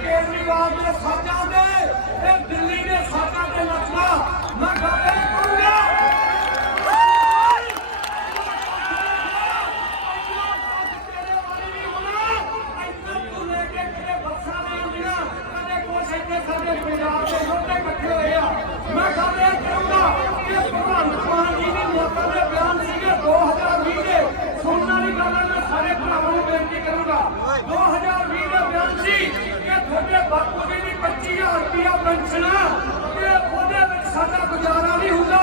ਕੇਜਰੀਵਾਲ ਦੇ ਸਾਜਾਂ ਦੇ ਇਹ ਦਿੱਲੀ ਦੇ ਸਾਜਾਂ ਤੇ ਨੱਚਣਾ ਸਾਡਾ ਗੁਜ਼ਾਰਾ ਨਹੀਂ ਹੁੰਦਾ।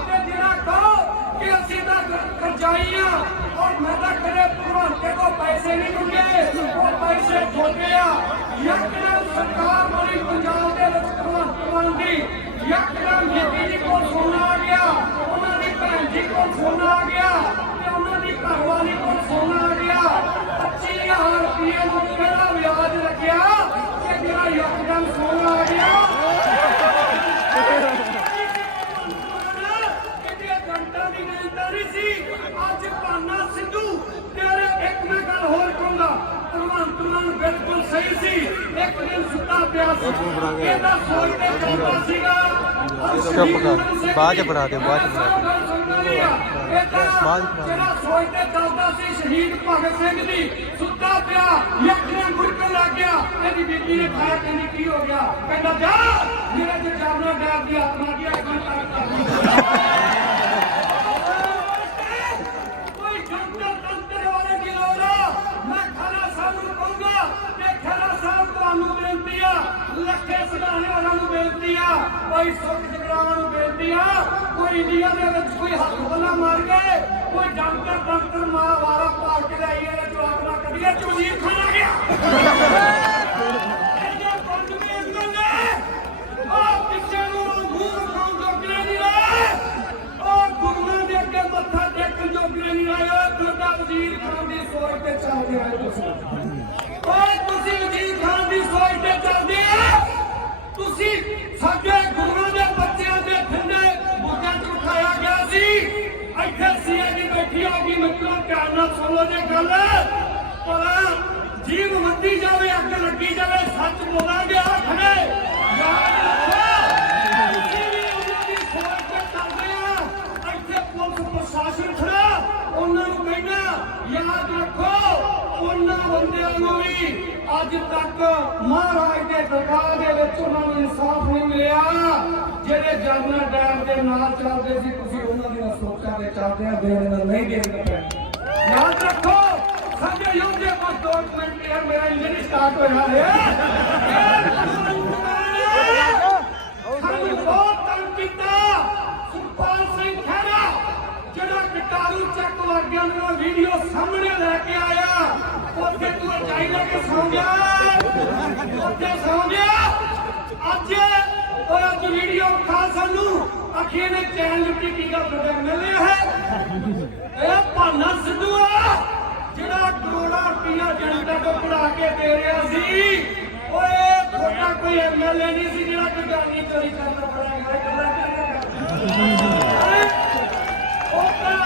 ਤੇ ਜਿਹੜਾ ਕਹੋ ਕਿ ਅਸੀਂ ਤਾਂ ਕਰਜ਼ਾਈਆਂ ਔਰ ਮੈਂ ਤਾਂ ਕਦੇ ਭਗਵੰਤੇ ਕੋ ਪੈਸੇ ਨਹੀਂ ਮੰਗੇ, ਉਹ ਪੈਸੇ ਠੋਕੇ ਆ। ਯਕਦਮ ਸਰਕਾਰ ਬਣੀ ਪੰਜਾਬ ਦੇ ਵਿੱਚ ਭਗਵੰਤ ਮਾਨ ਦੀ ਯਕਦਮ ਜੀਤੀ ਜੀ ਕੋਲ ਸੋਨਾ ਆ ਗਿਆ ਉਹਨਾਂ ਦੀ ਭੈਣ ਜੀ ਕੋਲ ਸੋਨਾ ਆ ਗਿਆ ਤੇ ਉਹਨਾਂ ਦੀ ਘਰਵਾਲੀ ਕੋਲ ਸੋਨਾ ਆ ਗਿਆ 25000 ਰੁਪਏ ਨੂੰ ਕਿਹੜਾ ਵਿਆਜ ਲੱਗਿਆ ਕਿ ਜਿਹੜਾ ਯਕਦਮ ਸੋਨਾ ਆ ਗਿਆ ਕਿਤੇ ਘੰਟਾ ਦੀ ਮਿਹਨਤਾਰੀ ਸੀ ਅੱਜ ਭਾਨਾ ਸਿੱਧੂ ਤੇਰੇ ਇੱਕ ਮੈਂ ਗੱਲ ਹੋਰ ਕਹੂੰਗਾ ਭਗਵੰਤ ਮਾਨ ਬਿਲਕੁਲ ਸਹੀ ਸੀ ਇੱਕ ਦਿਨ ਸੁੱਤਾ ਪਿਆ ਸੀ। ਇਹਦਾ ਸੋਚ ਤੇ ਚੱਲਦਾ ਸੀਗਾ। ਚੁੱਪ ਕਰ, ਬਾਅਦ ਚ ਬਣਾ ਦਿਓ, ਬਾਅਦ ਚ ਬਣਾ ਬਾਅਦ। ਜਿਹੜਾ ਸੋਚ ਤੇ ਚੱਲਦਾ ਸੀ ਸ਼ਹੀਦ ਭਗਤ ਸਿੰਘ ਦੀ ਸੁੱਤਾ ਪਿਆ। ਯਕਦਮ ਮੁੜਕਣ ਲੱਗ ਗਿਆ। ਇਹਦੀ ਬੀਬੀ ਨੇ ਖਾਇਆ ਕਹਿੰਦੀ ਕੀ ਹੋ ਗਿਆ? ਕਹਿੰਦਾ ਜਾ ਮੇਰੇ ਤੇ ਜਾਨੋ ਡਰ ਦੀ ਆਤਮਾ ਦੀ ਅੱਗ ਕਰ ਕੋਈ ਜੰਤਰ ਤੰਤਰ ਵਾਲੇ ਦੀ ਲੋੜ ਆ ਮੈਂ ਖਰਾ ਸਾਹਿਬ ਨੂੰ ਕਹੂੰਗਾ ਕਿ ਖਰਾ ਸਾਹਿਬ ਤੁਹਾਨੂੰ ਬੇਨਤੀ ਆ ਲੱਖੇ ਸਿਧਾਣੇ ਵਾਲਿਆਂ ਨੂੰ ਬੇਨਤੀ ਆ ਕੋਈ ਸੁਖ ਜਗਰਾਵਾਂ ਨੂੰ ਬੇਨਤੀ ਆ ਕੋਈ ਇੰਡੀਆ ਦੇ ਵਿੱਚ ਕੋਈ ਹੱਥ ਬੱਲਾ ਮਾਰ ਕੇ ਕੋਈ ਜੰਤਰ ਤੰਤਰ ਮਾਂ ਵਾਲਾ ਭਾਗ ਕੇ ਲਈ ਇਹ ਜਵਾਬ ਨਾ ਕਰੀਏ ਚੁਜੀਰ ਖਾਣਾ ਗਿਆ ਇਹਦੇ ਪੰਜ ਮੇਂ ਨੇ ਆ ਪਿੱਛੇ ਮਿੱਤਰੋ ਧਿਆਨ ਨਾਲ ਸੁਣੋ ਜੇ ਗੱਲ। ਭਲਾ ਜੀਵ ਵੱਧੀ ਜਾਵੇ, ਅੱਗ ਲੱਗੀ ਜਾਵੇ, ਸੱਚ ਬੋਲਾਂਗੇ, ਆ ਖੜੇ। ਯਾਦ ਰੱਖੋ ਅਸੀਂ ਵੀ ਉਹਨਾਂ ਦੀ ਸੋਚ ਤੇ ਚੱਲਦੇ ਆ ਇੱਥੇ ਪੁਲਿਸ ਪ੍ਰਸ਼ਾਸਨ ਖੜਾ। ਉਹਨਾਂ ਨੂੰ ਕਹਿਣਾ ਯਾਦ ਰੱਖੋ, ਉਹਨਾਂ ਬੰਦਿਆਂ ਨੂੰ ਵੀ ਅੱਜ ਤੱਕ ਮਹਾਰਾਜ ਦੇ ਦਰਬਾਰ ਦੇ ਵਿੱਚ ਉਹਨਾਂ ਨੂੰ ਇਨਸਾਫ ਨਹੀਂ ਮਿਲਿਆ। ਜਿਹੜੇ ਜਰਨਲ ਡੈਮ ਦੇ ਨਾਲ ਚੱਲਦੇ ਸੀ, ਤੁਸੀਂ ਸੋਚਾਂ ਦੇ ਚੱਲਦੇ ਦੇਣ ਨਾਲ ਨਹੀਂ ਦੇਣ ਪਏ ਯਾਦ ਰੱਖੋ, ਸਾਡੇ ਯੋਧੇ ਬਸ ਦੋ ਮਿੰਟ ਯਾਰ ਮੇਰਾ ਇੰਜਨ ਸਟਾਰਟ ਹੋਇਆ ਹੈ। ਸਾਨੂੰ ਬਹੁਤ ਤੰਗ ਕੀਤਾ ਸੁਖਪਾਲ ਸਿੰਘ ਖਹਿਰਾ, ਜਿਹੜਾ ਕਟਾਰੂ ਚੱਕ ਵਰਗਿਆਂ ਨੂੰ ਵੀਡੀਓ ਸਾਹਮਣੇ ਲੈ ਕੇ ਆਇਆ। ਉੱਥੇ ਤੂੰ ਅਜਾਈ ਲੈ ਕੇ ਸੌਂ ਗਿਆ ਉੱਥੇ ਸੌਂ ਗਿਆ ਅੱਜ ਉਹ ਅੱਜ ਵੀਡੀਓ ਖਾ ਸਾਨੂੰ। ਅਖੀ ਨੇ ਚੈਨ ਲੁੱਟੀ ਕੀ ਗੱਲ ਤੁਹਾਡੇ ਮਿਲਿਆ ਹੈ? ਇਹ ਭਾਨਾ ਸਿੱਧੂ ਆ ਜਿਹੜਾ ਕਰੋੜਾਂ ਰੁਪਈਆ ਜਨਤਾ ਤੋਂ ਕਢਾ ਕੇ ਦੇ ਰਿਹਾ ਸੀ। ਓਏ, ਤੁਹਾਡਾ ਕੋਈ ਐਮਐਲਏ ਨਹੀਂ ਸੀ ਜਿਹੜਾ ਟਿਕਾਣੀ ਚੋਰੀ ਕਰਦਾ ਬੜਾ ਉਹ ਤਾਂ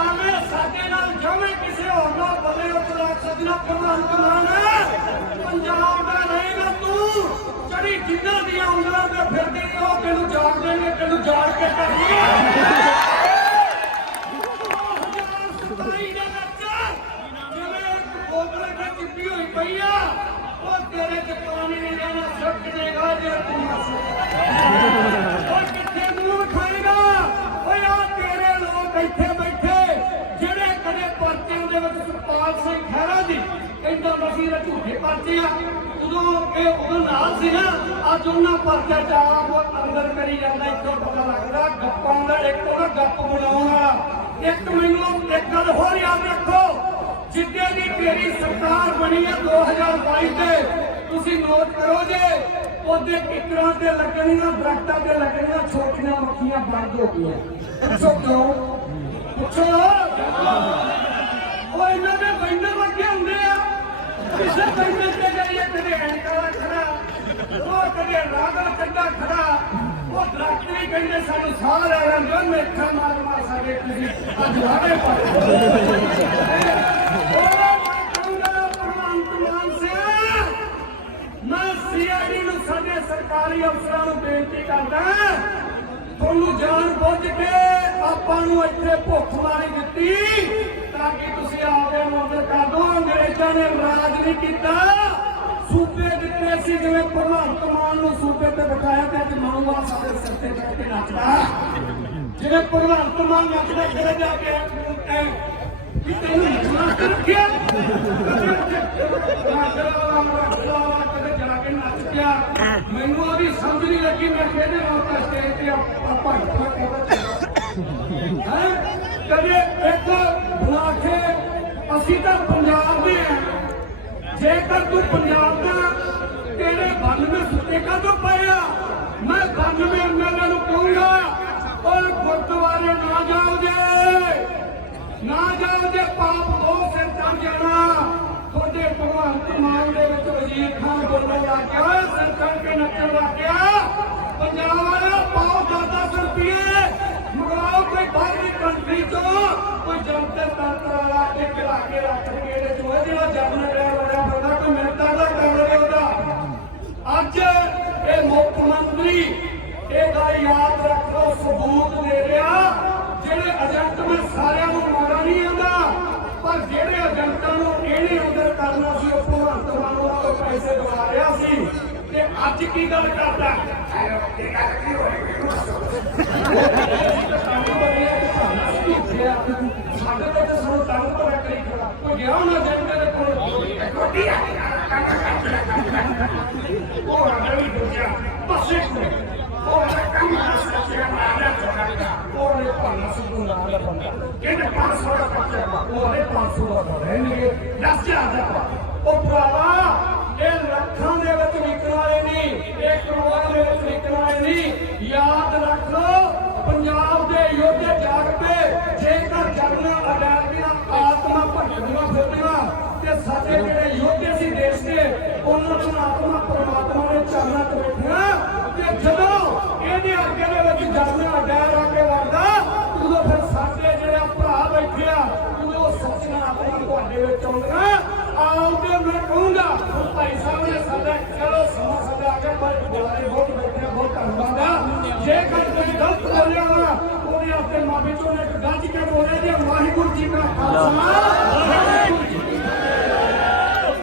ਆਵੇਂ ਸਾਡੇ ਨਾਲ ਜਵੇਂ ਕਿਸੇ ਹੋਰ ਨਾਲ ਬਲੇ ਉਹ ਚਲਾ ਸਜਣਾ ਭਗਵੰਤ ਮਾਨ ਪੰਜਾਬ ਦਾ ਰਹੇਗਾ ਤੂੰ ਜਿਹੜੀ ਜਿੰਨਾਂ ਦੀਆਂ ਉਂਗਲਾਂ ਤੇ ਫਿਰਦੀ ਉਹ ਤੈਨੂੰ ਜਾਣ ਦੇਣਗੇ ਤੈਨੂੰ ਜਾਣ ਕੇ ਕਰਨੀ ਸਤਾਈ ਦੇ ਵਿੱਚ ਜਿਵੇਂ ਇੱਕ ਬੋਤਲ ਤੇ ਚਿੱਪੀ ਹੋਈ ਪਈ ਆ ਉਹ ਤੇਰੇ ਚ ਪਾਣੀ ਨਹੀਂ ਰਹਿਣਾ ਸੁੱਕ ਦੇਗਾ ਜੇ ਤੂੰ ਉਹ ਕਿੱਥੇ ਮੂੰਹ ਖਾਏਗਾ ਓਏ ਆ ਤੇਰੇ ਲੋਕ ਇੱਥੇ ਬੈਠੇ ਜਿਹੜੇ ਕਦੇ ਪਰਚਿਆਂ ਦੇ ਵਿੱਚ ਸੁਖਪਾਲ ਸਿੰਘ ਖਹਿਰਾ ਦੀ ਕਹਿੰਦਾ ਮਸੀਹ ਦੇ ਝੂਠੇ ਪਰਚੇ ਆ, ਉਦੋਂ ਇਹ ਉਹ ਨਾਲ ਸੀ ਨਾ, ਅੱਜ ਉਹਨਾਂ ਪਰਚਾ ਚ ਅੰਦਰ ਕਰੀ ਜਾਂਦਾ, ਇੱਥੋਂ ਪਤਾ ਲੱਗਦਾ, ਗੱਪਾਂ ਦਾ ਇੱਕ ਉਹਦਾ ਗੱਪ ਬਣਾਉਣ ਇੱਕ ਮੈਨੂੰ ਇੱਕ ਗੱਲ ਹੋਰ ਯਾਦ ਰੱਖੋ ਜਿੱਦੇ ਦੀ ਤੇਰੀ ਸਰਕਾਰ ਬਣੀ ਹੈ 2022 ਤੇ, ਤੁਸੀਂ ਨੋਟ ਕਰੋ ਜੇ, ਉਹਦੇ ਕਿਕਰਾਂ ਤੇ ਲੱਗਣੀਆਂ, ਦਰਖਤਾਂ ਤੇ ਲੱਗਣੀਆਂ, ਛੋਟੀਆਂ ਮੱਖੀਆਂ ਬੰਦ ਹੋ ਗਈਆਂ। ਪੁੱਛੋ ਕਿਉਂ? ਪੁੱਛੋ। ਕਿਸੇ ਬੈਨਰ ਤੇ ਜਿਹੜੀ ਕਦੇ ਐਨਕਾਲਾ ਖੜਾ ਉਹ ਕਦੇ ਰਾਗਾ ਕੱਡਾ ਖੜਾ ਉਹ ਦਰਖਤ ਕਹਿੰਦੇ ਸਾਨੂੰ ਸਾਹ ਲੈ ਲੈਂਦੇ ਮੇਖਾ ਮਾਰ ਮਾਰ ਸਾਡੇ ਤੁਸੀਂ ਅੱਜ ਵਾੜੇ ਮੈਂ ਸੀਆਈਡੀ ਨੂੰ ਸਾਡੇ ਸਰਕਾਰੀ ਅਫਸਰਾਂ ਨੂੰ ਬੇਨਤੀ ਕਰਦਾ ਤੁਹਾਨੂੰ ਜਾਣ ਬੁੱਝ ਕੇ ਆਪਾਂ ਨੂੰ ਇੱਥੇ ਭੁੱਖ ਮਾਰੀ ਦਿੱਤੀ ਤਾਂ ਕਿ ਤੁਸੀਂ ਆਪਦੇ ਨੂੰ ਅੰਦਰ ਕਰ ਦੋ ਅੰਗਰੇਜ਼ਾਂ ਨੇ ਨਹੀਂ ਕੀਤਾ। ਸੂਬੇ ਦਿੱਤੇ ਸੀ, ਜਿਵੇਂ ਭਗਵੰਤ ਮਾਨ ਨੂੰ ਸੂਬੇ ਤੇ ਬਿਠਾਇਆ ਤੇ ਅੱਜ ਮਾਨੂਆ ਸਾਡੇ ਸਿਰ ਤੇ ਚੜ੍ਹ ਕੇ ਨੱਚਦਾ। ਜਿਵੇਂ ਭਗਵੰਤ ਮਾਨ ਨੱਚਦਾ ਕਿਹੜੇ ਜਾ ਕੇ ਐ ਕਿ ਤੈਨੂੰ ਨੱਚਣਾ ਰੱਖਿਆ ਕਦੇ ਜਾ ਕੇ ਨੱਚ ਪਿਆ ਮੈਨੂੰ ਉਹਦੀ ਸਮਝ ਨਹੀਂ ਲੱਗੀ, ਮੈਂ ਕਿਹਦੇ ਨਾਲ ਤਾਂ ਸਟੇਜ ਤੇ ਆਪਾਂ ਹੈ। ਕਦੇ ਇੱਕ ਬੁਲਾ ਕੇ ਅਸੀਂ ਤਾਂ ਪੰਜਾਬ ਦੇ ਆ ਜੇਕਰ ਤੂੰ ਪੰਜਾਬ ਦਾ ਤੇਰੇ 92 ਸੁੱਤੇ ਕਦੋਂ ਪਿਆ ਮੈਂ 92 ਐਮਐਲਏ ਨੂੰ ਕਹੂੰਗਾ ਉਹ ਗੁਰਦੁਆਰੇ ਨਾ ਜਾਓ ਜੇ। ਨਾ ਜਾਓ ਜੇ ਪਾਪ ਬਹੁਤ ਸਿਰ ਚੜ ਜਾਣਾ। ਤੁਹਾਡੇ ਭਗਵੰਤ ਮਾਨ ਦੇ ਵਿੱਚ ਵਜ਼ੀਰ ਖਾਨ ਬੋਲਣ ਲੱਗ ਗਿਆ ਸਿਰ ਚੜ ਕੇ ਨੱਚਣ ਲੱਗ ਗਿਆ ਪੰਜਾਬ ਵਾਲਿਓ ਪਾਓ ਦਾਦਾ ਰੁਪਏ ਮੰਗਵਾਓ ਕੋਈ ਬਾਹਰਲੀ ਕੰਟਰੀ ਤੋਂ, ਕੋਈ ਜੰਤਰ ਤੰਤਰ ਵਾਲਾ, ਇੱਕ ਲਾ ਕੇ ਰੱਖ ਕੇ ਇਹਦੇ ਚੋਂ ਇਹ ਜਿਹੜਾ ਜਨਰਲ ਡਰਾਈਵਰ ਹੋਇਆ ਬੰਦਾ ਕੋਈ ਮਿੰਟਾਂ ਦਾ ਕਰ ਲਵੇ ਉਹਦਾ ਅੱਜ ਇਹ ਮੁੱਖ ਮੰਤਰੀ ਇਹਦਾ ਯਾਦ ਰੱਖ ਲਓ ਸਬੂਤ ਦੇ ਰਿਹਾ ਜਿਹੜੇ ਏਜੰਟ ਮੈਂ ਸਾਰਿਆਂ ਨੂੰ ਮਾਰਾ ਨਹੀਂ ਆਉਂਦਾ, ਪਰ ਜਿਹੜੇ ਏਜੰਟਾਂ ਨੂੰ ਇਹਨੇ ਅੰਦਰ ਕਰਨਾ ਸੀ ਉਹ ਭਗਵੰਤ ਮਾਨ ਉਹਨਾਂ ਪੈਸੇ ਦਵਾ ਰਿਹਾ ਸੀ, ਤੇ ਅੱਜ ਕੀ ਗੱਲ ਕਰਦਾ? ਸਾਡੇ ਤੋਂ ਸਾਨੂੰ ਤੰਗ ਤੋਂ ਕਰੀ ਖੜਾ। ਕੋਈ ਗਿਆ ਉਹਨਾਂ ਏਜੰਟ ਦੇ ਕੋਲ ਰੋਟੀ ਆ ਉਹ ਅਗਰ ਵੀ ਦੂਜਾ ਬਸ ਇੱਕ ਮਿੰਟ ਉਹ ਅਗਰ ਕੰਮ ਨਾ ਸੱਚਿਆ ਮਾਰਿਆ ਚੜਦਾ ਉਹ ਨੇ ਭਾਣਾ ਸਿੱਧੂ ਨਾਲ ਦਾ ਬੰਦਾ ਕਿਹਨੇ 500 ਦਾ ਪੱਕਾ ਪਾ ਉਹ 500 ਦਾ ਪਾ ਰਹਿਣਗੇ 10000 ਦਾ ਪਾ ਉਹ ਭਰਾਵਾ ਇਹ ਲੱਖਾਂ ਦੇ ਵਿੱਚ ਵਿਕਣ ਵਾਲੇ ਨਹੀਂ ਇਹ ਕਰੋੜਾਂ ਦੇ ਵਿੱਚ ਵਿਕਣ ਵਾਲੇ ਨਹੀਂ ਯਾਦ ਰੱਖ ਲਓ ਪੰਜਾਬ ਦੇ ਯੋਧੇ ਜਾਗ ਪਏ ਜੇਕਰ ਜਨਰਲ ਅਡਾਰ ਆਤਮਾ ਭੱਜਦੀਆਂ ਫਿਰਦੀਆਂ ਤੇ ਸਾਡੇ ਜਿਹੜੇ ਯੋਧੇ ਸੀ ਦੇਸ਼ ਦੇ ਉਹਨਾਂ ਨੂੰ ਆਤਮਾ ਪਰਮਾਤਮਾ ਨੇ ਚਰਨਾਂ ਤੇ ਬੈਠਿਆ ਤੇ ਜਦੋਂ ਇਹਦੇ ਅੱਗੇ ਦੇ ਵਿੱਚ ਜਨਰਲ ਅਡਾਰ ਆ ਕੇ ਵੜਦਾ ਉਦੋਂ ਫਿਰ ਸਾਡੇ ਜਿਹੜੇ ਭਰਾ ਬੈਠੇ ਆ ਉਦੋਂ ਸੱਚੀਆਂ ਆਪਣਾ ਤੁਹਾਡੇ ਆਉਂਦੇ ਮੈਂ ਕਹੂੰਗਾ ਭਾਈ ਸਾਹਿਬ ਨੇ ਸਾਡਾ, ਚਲੋ ਸਮਾਂ ਸਾਡਾ ਆ ਗਿਆ ਪਰ ਬਹੁਤ ਬੈਠੇ ਬਹੁਤ ਧੰਨਵਾਦ ਆ। ਜੇਕਰ ਕੋਈ ਗਲਤ ਬੋਲਿਆ ਵਾ ਉਹਦੇ ਆਪੇ ਮਾਫੀ ਚਾਹੁੰਦੇ ਇੱਕ ਗੱਜ ਕੇ ਬੋਲੇ ਜੀ ਵਾਹਿਗੁਰੂ ਜੀ ਕਾ ਖਾਲਸਾ।